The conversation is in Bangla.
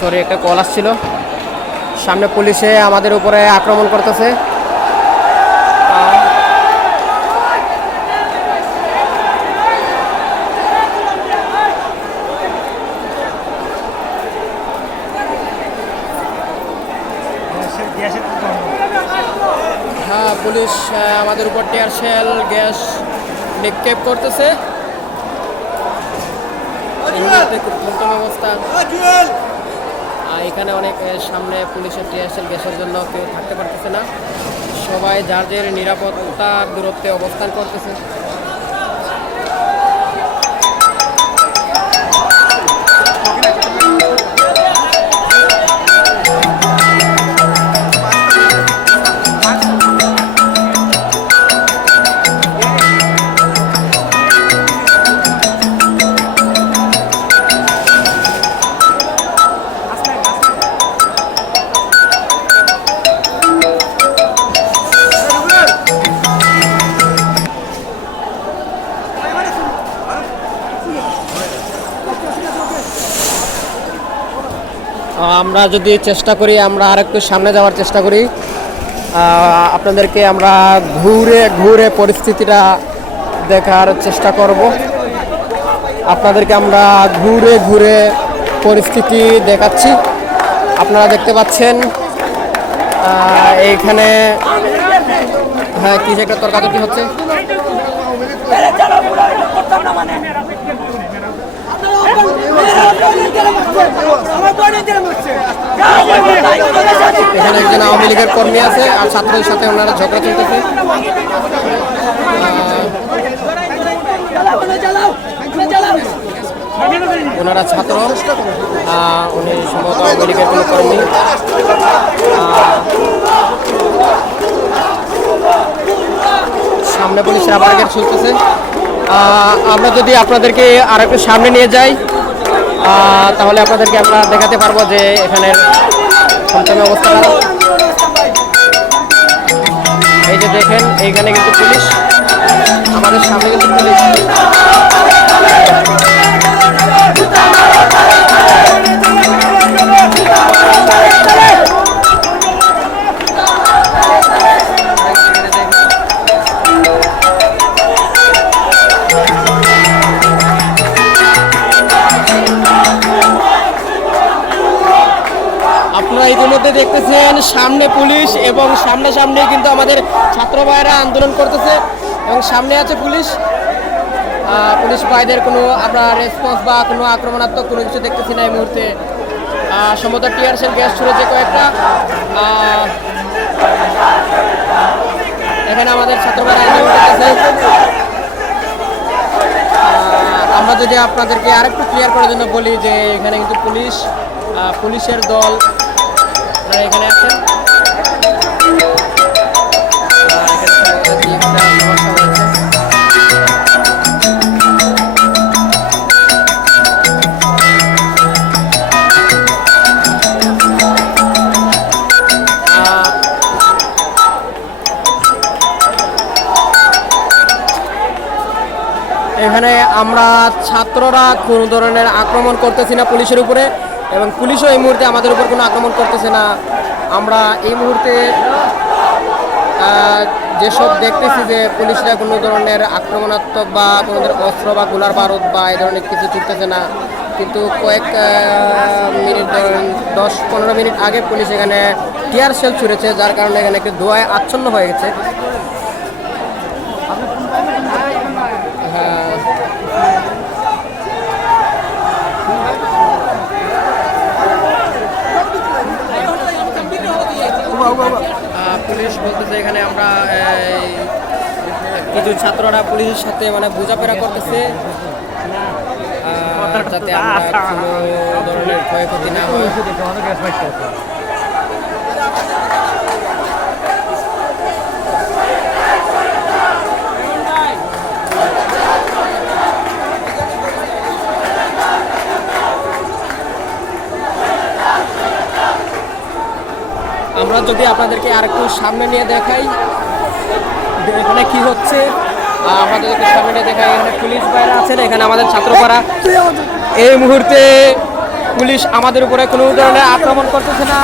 সরি, একটা কল আসছিল। সামনে পুলিশে আমাদের উপরে আক্রমণ করতেছে। হ্যাঁ, পুলিশ আমাদের উপর টিয়ার শেল গ্যাস নিক্ষেপ করতেছে। খুব থমথম অবস্থা। এখানে অনেক সামনে পুলিশের টিয়ার শেল গ্যাসের জন্য কেউ থাকতে পারতেছে না, সবাই যার যার নিরাপত্তার দূরত্বে অবস্থান করতেছে। আমরা যদি চেষ্টা করি, আমরা আরেকটু সামনে যাওয়ার চেষ্টা করি, আপনাদেরকে আমরা ঘুরে ঘুরে পরিস্থিতিটা দেখার চেষ্টা করব। আপনাদেরকে আমরা ঘুরে ঘুরে পরিস্থিতি দেখাচ্ছি। আপনারা দেখতে পাচ্ছেন এইখানে হ্যাঁ কি একটা তর্কাতর্কি হচ্ছে। এখানে একজন আওয়ামী লীগের কর্মী আছে আর ছাত্রদের সাথে ওনারা ঝগড়া চলতেছে। ওনারা ছাত্র, উনি সম্ভবত আওয়ামী লীগের কোনো কর্মী। সামনে পুলিশের আবার গেট চলতেছে। আমরা যদি আপনাদেরকে আর একটু সামনে নিয়ে যাই তাহলে আপনাদেরকে আমরা দেখাতে পারবো যে এখানের থমথমে অবস্থাটা। এই যে দেখেন, এইখানে কিন্তু পুলিশ, আমাদের সামনে কিন্তু পুলিশ। আপনারা ইতিমধ্যে দেখতেছেন সামনে পুলিশ এবং সামনে কিন্তু আমাদের ছাত্র ভাইয়েরা আন্দোলন করতেছে এবং সামনে আছে পুলিশ। পুলিশ ভাইদের কোনো আমরা রেসপন্স বা কোনো আক্রমণাত্মক কোনো কিছু দেখতেছি না এই মুহূর্তে। সম্ভবত টিয়ার শেল গ্যাস ছুড়েছে কয়েকটা। এখানে আমাদের ছাত্র ভাইয়েরা আন্দোলন করতেছে। আমরা যদি আপনাদেরকে আরেকটু ক্লিয়ার করার জন্য বলি যে এখানে কিন্তু পুলিশের দল এখানে আছেন। এখানে আমরা ছাত্ররা কোনো ধরনের আক্রমণ করতেছি না পুলিশের উপরে এবং পুলিশও এই মুহূর্তে আমাদের উপর কোনো আক্রমণ করতেছে না। আমরা এই মুহূর্তে যেসব দেখতেছি যে পুলিশরা কোনো ধরনের আক্রমণাত্মক বা কোনো ধরনের অস্ত্র বা গোলার বারুদ বা এই ধরনের কিছু ছুটতেছে না, কিন্তু কয়েক মিনিট, 10-15 মিনিট আগে পুলিশ এখানে টিয়ার শেল ছুড়েছে, যার কারণে এখানে একটু ধোঁয়ায় আচ্ছন্ন হয়ে গেছে। পুলিশ বলতেছে এখানে আমরা কিছু ছাত্ররা পুলিশের সাথে মানে বোঝাপড়া করতেছে যাতে আমরা কোনো ধরনের ক্ষয়ক্ষতি না হয়। আমরা যদি আপনাদেরকে আরেকটু সামনে নিয়ে দেখাই এখানে কি হচ্ছে, আমাদের একটু সামনে দেখাই, এখানে পুলিশ ভাইরা আছেন, এখানে আমাদের ছাত্রপাড়া। এই মুহূর্তে পুলিশ আমাদের উপরে কোনো ধরনের আক্রমণ করতেছে না।